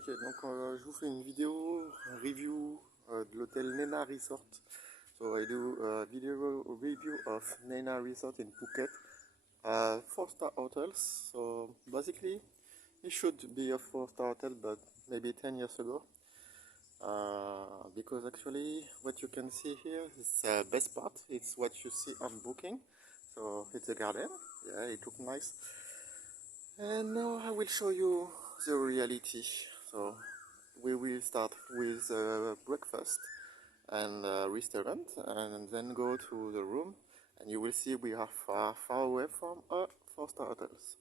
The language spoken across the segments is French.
Ok, donc je vous fais une vidéo review de l'hôtel Nena Resort. So I do a video review of Nena Resort in Phuket. 4-star hotels. So basically, it should be a 4-star hotel, but maybe 10 years ago. Because actually, what you can see here is the best part. It's what you see on booking. So it's a garden. Yeah, it looks nice. And now I will show you the reality. So we will start with breakfast and restaurant, and then go to the room, and you will see we are far away from a 4-star hotels.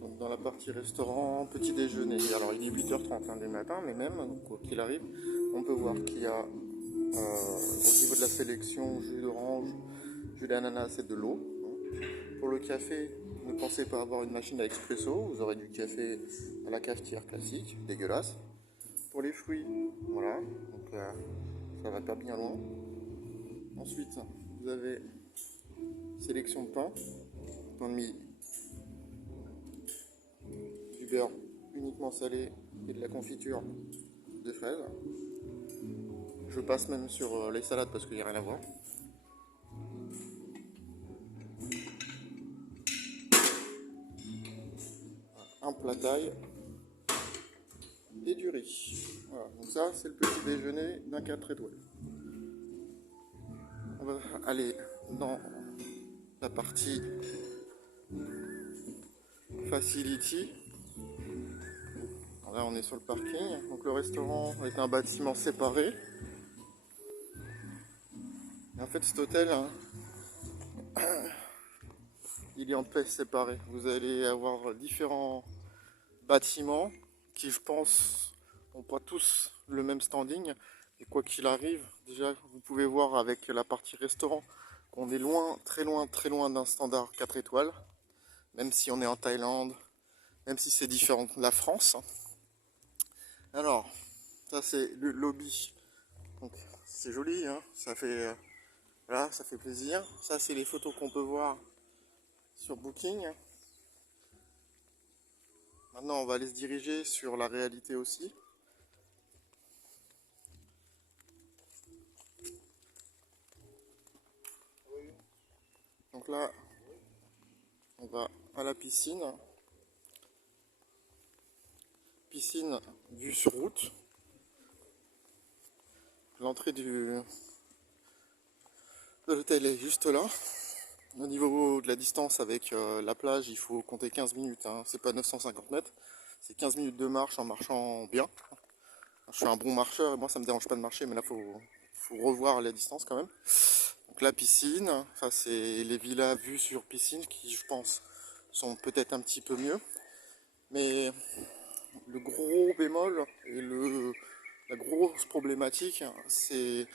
Donc dans la partie restaurant, petit déjeuner, alors il est 8h30 du matin, mais même, quoi qu'il arrive, on peut voir qu'il y a au niveau de la sélection jus d'orange, jus d'ananas et de l'eau. Pour le café, ne pensez pas avoir une machine à expresso, vous aurez du café à la cafetière classique, dégueulasse. Pour les fruits, voilà, donc ça va pas bien loin. Ensuite, vous avez sélection de pain, pain de mie, du beurre uniquement salé et de la confiture de fraises. Je passe même sur les salades parce qu'il n'y a rien à voir. Un plat taille et du riz. Voilà, donc ça c'est le petit déjeuner d'un 4 étoiles. On va aller dans la partie Facility. Là on est sur le parking. Donc le restaurant est un bâtiment séparé. Et en fait cet hôtel, hein, il est en pièces séparées. Vous allez avoir différents bâtiments qui, je pense, n'ont pas tous le même standing. Et quoi qu'il arrive, déjà vous pouvez voir avec la partie restaurant qu'on est loin, très loin d'un standard 4 étoiles. Même si on est en Thaïlande, même si c'est différent de la France. Alors, ça c'est le lobby. Donc c'est joli, hein, ça fait voilà, ça fait plaisir. Ça c'est les photos qu'on peut voir sur Booking. Maintenant, on va aller se diriger sur la réalité aussi. Donc là, on va à la piscine. Piscine vue sur route. L'entrée de l'hôtel est juste là. Au niveau de la distance avec la plage, il faut compter 15 minutes. Hein. C'est pas 950 mètres. C'est 15 minutes de marche en marchant bien. Je suis un bon marcheur et moi ça me dérange pas de marcher, mais là faut revoir la distance quand même. Donc la piscine, ça c'est les villas vues sur piscine qui je pense sont peut-être un petit peu mieux. Mais le gros bémol et la grosse problématique, c'est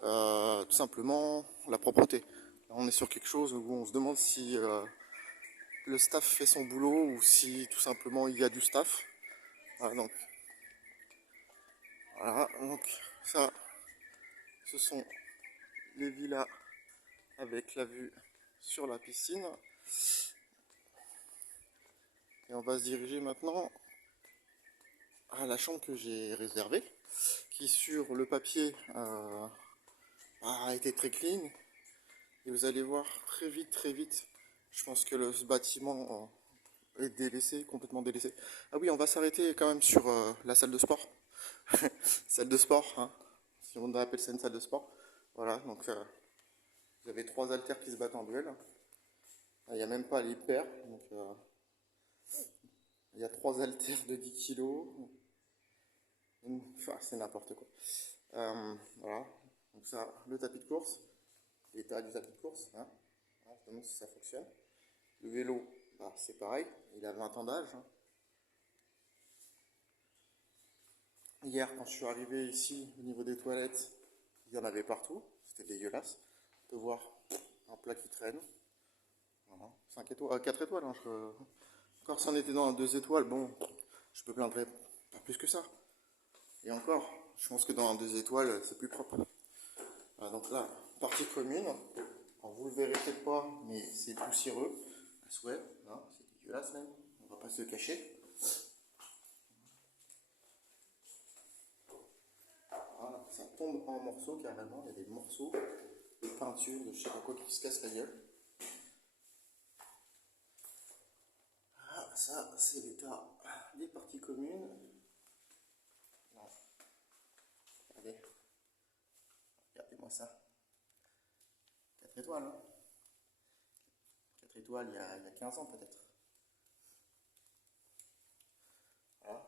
tout simplement la propreté. Là, on est sur quelque chose où on se demande si le staff fait son boulot ou si tout simplement il y a du staff. Voilà, donc ça, ce sont les villas avec la vue sur la piscine. Et on va se diriger maintenant à la chambre que j'ai réservée, qui sur le papier a été très clean. Et vous allez voir très vite, je pense que ce bâtiment est délaissé, complètement délaissé. Ah oui, on va s'arrêter quand même sur la salle de sport. Salle de sport, hein, si on appelle ça une salle de sport. Voilà, donc vous avez 3 haltères qui se battent en duel. Il n'y a même pas les paires, donc il y a 3 haltères de 10 kilos. Enfin, c'est n'importe quoi. Voilà, donc ça, le tapis de course, l'état du tapis de course. Hein. Je me demande si ça fonctionne. Le vélo, bah, c'est pareil, il a 20 ans d'âge. Hein. Hier, quand je suis arrivé ici, au niveau des toilettes, il y en avait partout. C'était dégueulasse. On peut voir un plat qui traîne. Voilà. 5 étoiles, 4 étoiles. Hein, encore si on était dans un 2 étoiles, bon, je me plaindrais pas plus que ça. Et encore, je pense que dans un 2 étoiles, c'est plus propre. Voilà, donc là, partie commune. Alors, vous le verrez peut-être pas, mais c'est poussiéreux. À souhait, hein, c'est dégueulasse même. On va pas se le cacher. Voilà, ça tombe en morceaux carrément. Il y a des morceaux de peinture, de je sais pas quoi qui se casse la gueule. Ah, ça, c'est l'état des parties communes. Non. Regardez. Regardez-moi ça. 4 étoiles, hein. 4 étoiles il y a 15 ans peut-être. Voilà.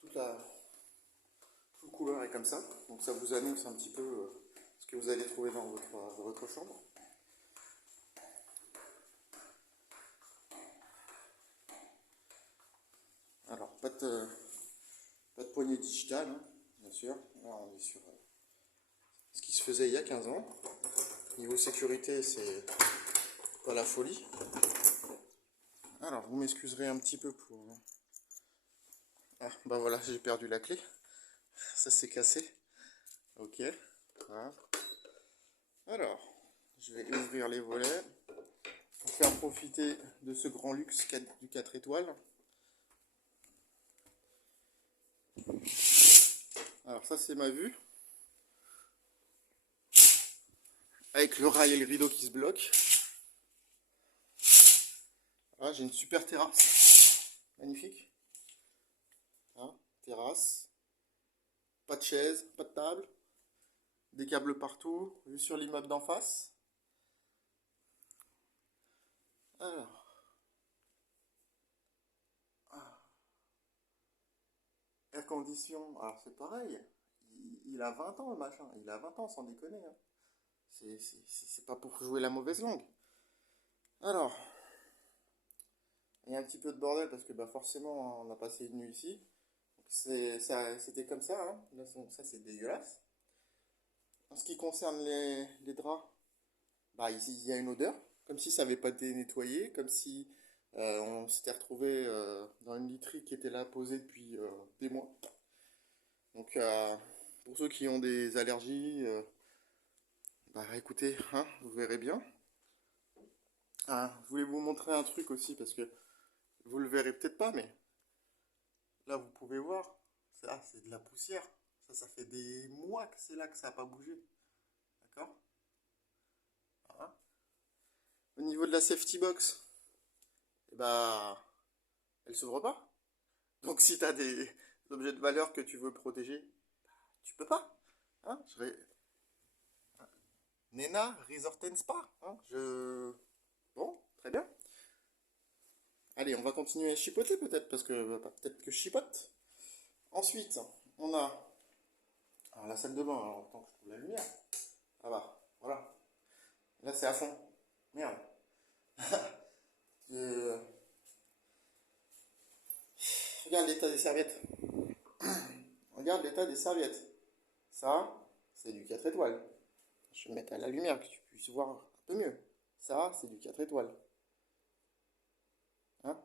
Toute la couleur est comme ça. Donc ça vous annonce un petit peu ce que vous allez trouver dans votre chambre. Alors, pas de poignée digitale, hein, bien sûr. Là, on est sur ce qui se faisait il y a 15 ans. Niveau sécurité, c'est pas la folie. Alors, vous m'excuserez un petit peu pour... Ah, bah voilà, j'ai perdu la clé. Ça s'est cassé. Ok. Voilà. Alors, je vais ouvrir les volets pour faire profiter de ce grand luxe du 4 étoiles. Alors ça, c'est ma vue. Avec le rail et le rideau qui se bloquent. Voilà, j'ai une super terrasse. Magnifique. Hein, terrasse. Pas de chaise, pas de table. Des câbles partout. Vue sur l'immeuble d'en face. Alors. Air condition. Alors c'est pareil. Il a 20 ans le machin. Il a 20 ans sans déconner. Hein. C'est pas pour jouer la mauvaise langue. Alors. Il y a un petit peu de bordel parce que bah, forcément on a passé une nuit ici. C'était comme ça. Hein. Là, ça c'est dégueulasse. En ce qui concerne les draps, bah, il y a une odeur, comme si ça n'avait pas été nettoyé, comme si on s'était retrouvé dans une literie qui était là posée depuis des mois. Donc pour ceux qui ont des allergies, bah écoutez, hein, vous verrez bien. Ah, je voulais vous montrer un truc aussi parce que vous le verrez peut-être pas, mais là vous pouvez voir, ça c'est de la poussière. Ça fait des mois que c'est là que ça n'a pas bougé. D'accord? Voilà. Au niveau de la safety box, eh bah, elle s'ouvre pas. Donc si tu as des objets de valeur que tu veux protéger, tu peux pas. Hein, Nena, Resort and Spa. Hein, bon, très bien. Allez, on va continuer à chipoter peut-être, parce que peut-être que je chipote. Ensuite, on a alors, la salle de bain. Alors, tant que je trouve la lumière. Ah bah, voilà. Là, c'est à fond. Merde. Euh, Regarde l'état des serviettes. Regarde l'état des serviettes. Ça, c'est du 4 étoiles. Je vais mettre à la lumière que tu puisses voir un peu mieux. Ça, c'est du 4 étoiles. Hein?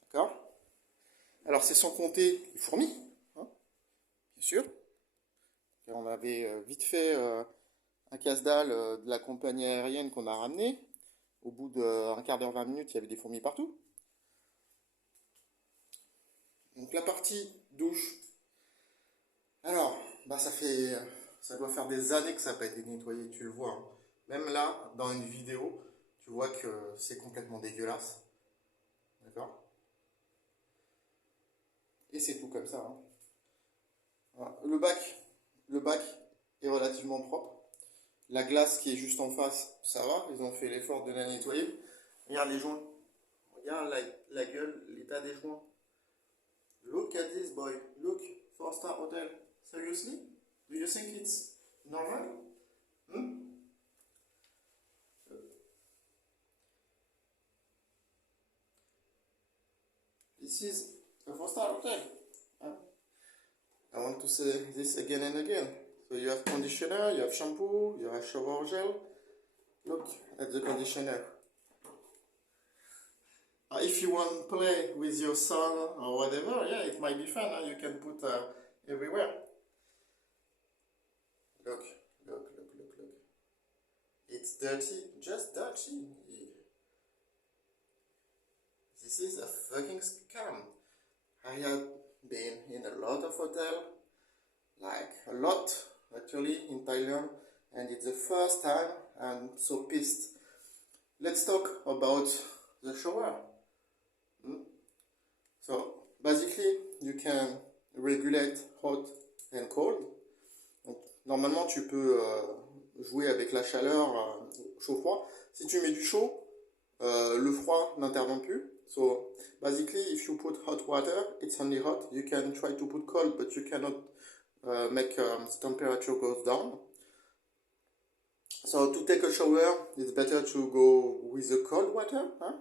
D'accord? Alors, c'est sans compter les fourmis, hein, bien sûr. Et on avait vite fait un casse-dalle de la compagnie aérienne qu'on a ramené. Au bout d'un quart d'heure, 20 minutes, il y avait des fourmis partout. Donc la partie douche. Alors, bah ça doit faire des années que ça n'a pas été nettoyé, tu le vois. Hein. Même là, dans une vidéo, tu vois que c'est complètement dégueulasse. D'accord? Et c'est tout comme ça. Hein. Voilà. Le bac est relativement propre. La glace qui est juste en face, ça va. Ils ont fait l'effort de la nettoyer. Regarde les joints. Regarde la gueule, l'état des joints. Look at this boy. Look, 4-star hotel. Seriously? Do you think it's normal? Hmm? This is a four-star hotel. Huh? I want to say this again and again. So you have conditioner, you have shampoo, you have shower gel. Look at the conditioner. If you want to play with your son or whatever, yeah, it might be fun. Huh? You can put everywhere. Look, look, look, look, look. It's dirty, just dirty. This is a fucking scam. I have been in a lot of hotels, like a lot actually in Thailand, and it's the first time I'm so pissed. Let's talk about the shower. So basically, you can regulate hot and cold. Donc, normalement, tu peux jouer avec la chaleur chaud-froid. Si tu mets du chaud, le froid n'intervient plus. So basically, if you put hot water, it's only hot. You can try to put cold, but you cannot make the temperature goes down. So to take a shower, it's better to go with the cold water. Huh?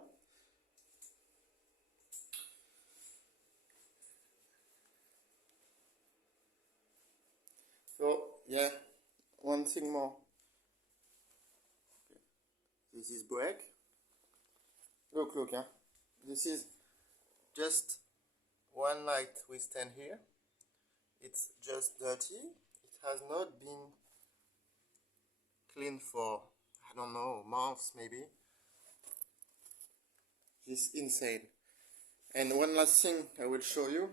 So yeah, one thing more. This is break. Look, look, huh? This is just one light we stand here. It's just dirty. It has not been cleaned for, I don't know, months maybe. It's insane. And one last thing I will show you.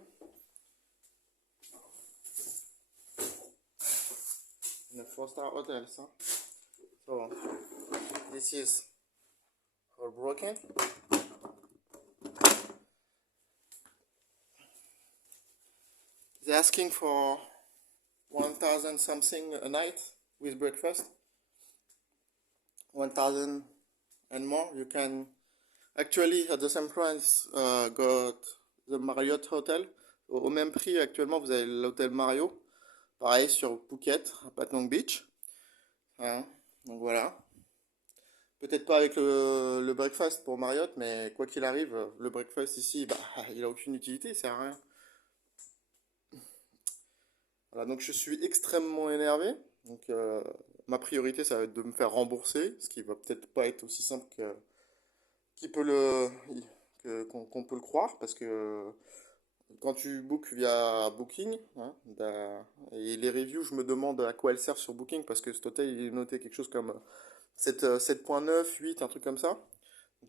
In a four-star hotel, huh? So this is all broken. They're asking for 1,000 something a night with breakfast. 1,000 and more. You can actually at the same price got the Marriott Hotel. Au même prix actuellement, vous avez l'hôtel Mario. Pareil sur Phuket, à Patong Beach. Hein, donc voilà. Peut-être pas avec le breakfast pour Marriott, mais quoi qu'il arrive, le breakfast ici, bah, il a aucune utilité, il sert à rien. Voilà, donc je suis extrêmement énervé. Donc ma priorité, ça va être de me faire rembourser, ce qui va peut-être pas être aussi simple qu'il peut qu'on peut le croire, parce que quand tu bookes via Booking, hein, et les reviews, je me demande à quoi elles servent sur Booking, parce que cet hôtel, il est noté quelque chose comme 7.9, 8, un truc comme ça.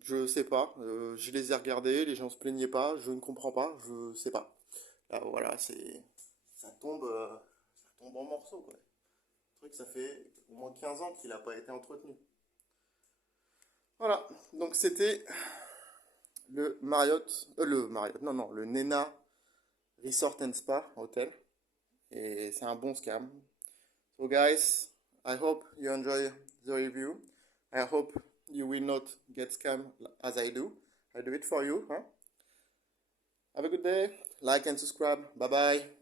Je sais pas, je les ai regardés, les gens se plaignaient pas, je ne comprends pas, je sais pas. Là, voilà, ça tombe en morceaux, quoi. Le truc, ça fait au moins 15 ans qu'il n'a pas été entretenu. Voilà, donc c'était le Nena Resort and Spa Hotel. Et c'est un bon scam. So guys, I hope you enjoy the review. I hope you will not get scammed as I do. I do it for you. Huh? Have a good day. Like and subscribe. Bye bye.